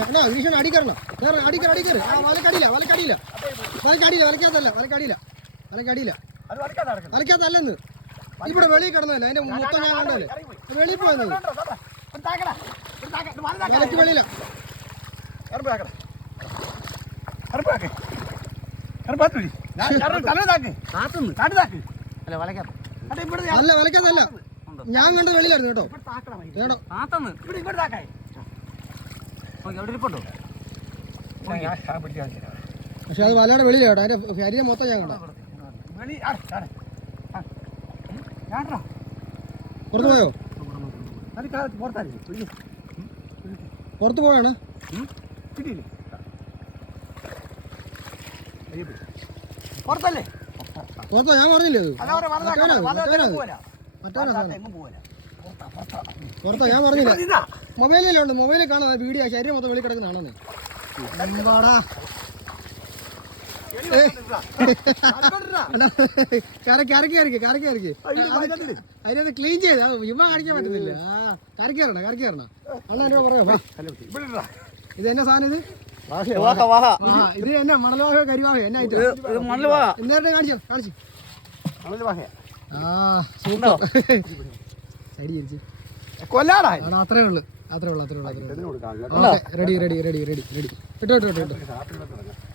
അണ്ണാ ഭീഷണി അടിക്കരണം അടിക്കറ് ആ വലക്കടിയില്ലെന്ന് ഇവിടെ വെളിയിൽ കിടന്നല്ലേ അതിന്റെ മൊത്തം ഞാൻ കണ്ടല്ലേ വെളിയിൽ പോയത് വലക്ക് വെളിയില അല്ല വലക്കാത്തല്ല ഞാൻ കണ്ട വെളിയിലായിരുന്നു കേട്ടോ പക്ഷെ അത് വലയുടെ വെളിയില കേട്ടോ അതിന്റെ ശരീരം മൊത്തം ഞാൻ കണ്ടോ പുറത്തു പോയോ പുറത്തു പോയാണ് പുറത്തല്ലേ പുറത്തോ ഞാൻ പറഞ്ഞില്ലേ പുറത്തോ ഞാൻ പറഞ്ഞില്ല മൊബൈലിലേ ഉണ്ട് മൊബൈലിൽ കാണാം വീഡിയോ ശരീരം മൊത്തം വെളി കിടക്കുന്നതാണെന്ന് കരക്കി അതിനകത്ത് ക്ലീൻ ചെയ്ത് ഇവ കാണിക്കാൻ പറ്റുന്നില്ല കരക്കേറണ അണ്ണാ എന്നോട് പറയാ ഇത് എന്നാ സാധനം ഇത് ഇത് എന്നാ മണൽവാഹ കരിവാഹ എന്നാ നേരത്തെ കാണിച്ചു അത്രേ ഉള്ളു റെഡി ഇട്ടോ